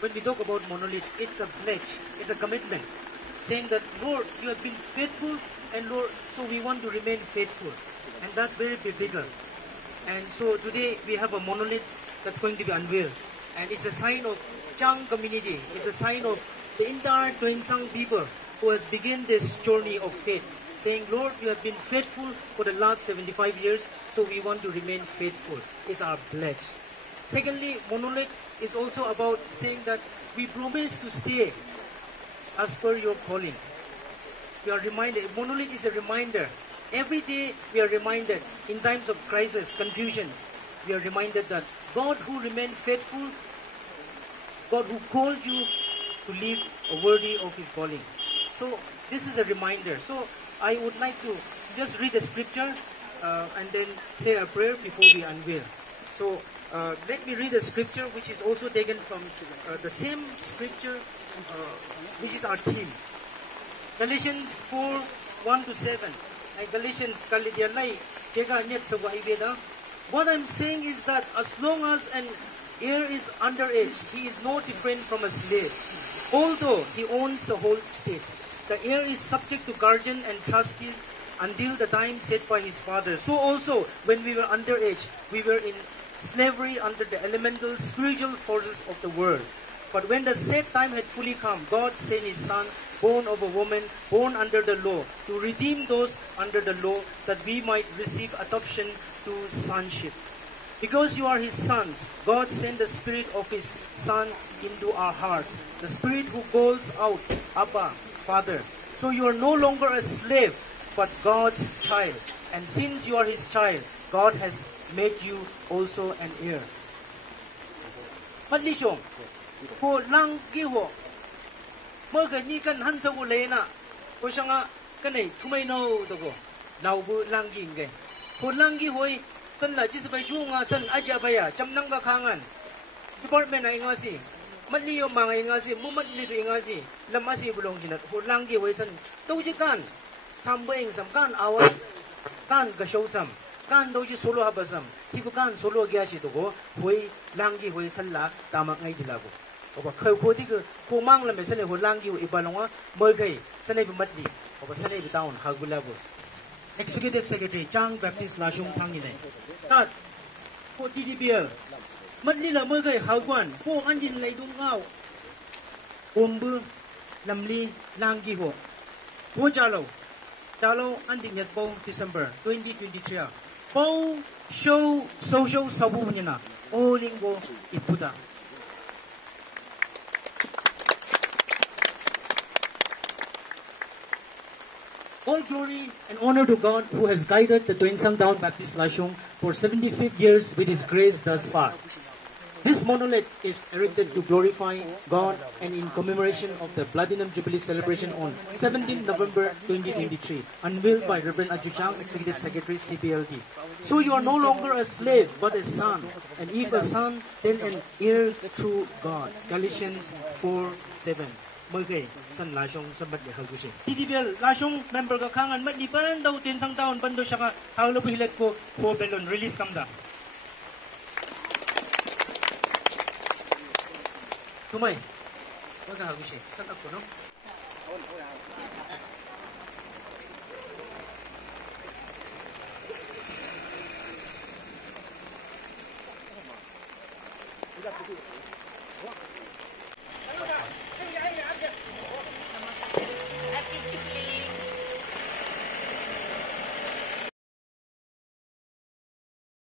when we talk about monolith, it's a pledge, it's a commitment, saying that, Lord, you have been faithful, and Lord, so we want to remain faithful. And that's very biblical. And so today we have a monolith that's going to be unveiled. And it's a sign of Chang community. It's a sign of the entire Tuensang people who have begun this journey of faith, saying, Lord, you have been faithful for the last 75 years, so we want to remain faithful. It's our pledge. Secondly, monolith is also about saying that we promise to stay as per your calling. We are reminded, monolith is a reminder. Every day we are reminded, in times of crisis, confusions, we are reminded that God who remained faithful, God who called you to live worthy of His calling. So this is a reminder. So I would like to just read the scripture and then say a prayer before we unveil. So let me read the scripture, which is also taken from the same scripture, which is our theme. Galatians 4, 1-7. Galatians, what I'm saying is that as long as an heir is underage, he is no different from a slave, although he owns the whole state. The heir is subject to guardian and trustee until the time set by his father. So also, when we were underage, we were in slavery under the elemental spiritual forces of the world. But when the set time had fully come, God sent His Son, born of a woman, born under the law, to redeem those under the law, that we might receive adoption to sonship. Because you are His sons, God sent the Spirit of His Son into our hearts, the Spirit who calls out, Abba, Father. So you are no longer a slave, but God's child. And since you are His child, God has made you also an heir. But Lashong, ho lang giho, merga ni kan hansa ulena, ho shanga kanai tumay no dogo, naubu lang ginge. Ho lang gihoy, san la jisbay junga san aja baya, cham nang kangan. Department na ingasi, matliyo mga ingasi, mumatlito ingasi, lamasi bulong jinat, ho lang gihoy san, tawjikan, sambaing samkan away, kan kasyausam. Kan daw ji solo habasam, hibu kan solo gyasi dogo, hoy langgi hoy salla tama ngay dilago. Oba khay khodi ko kumang la mesane ho langgi ibalonga mergai sanay bimatli, oba sanay bitaon hagulabo. Executive Secretary Chang Baptist Lashong Thangyen. Tat ho TDBL matli la mergai hagwan, ho anjin lay dung ngaw. Ombu lamli langgi ho. Ho jalo anding yat po December 2023. Pau show social sabu niya na o linggo ipuda. All glory and honor to God who has guided the Tuensang Down Baptist Lashong for 75 years with His grace thus far. This monolith is erected to glorify God and in commemoration of the Platinum Jubilee celebration on 17 November 2023, unveiled by Reverend Achu Chang, Executive Secretary, CPLD. So you are no longer a slave, but a son. And if a son, then an heir through God. Galatians 4:7. Mergay, san Lashong sabat ni Halgusi. TDBL, Lashong member ka kangan, matlipan daw Tuensang taon, bando siya ka, halabuhilat ko, po belon, release kamda. Tumay, wag ka Halgusi, katak ko, no?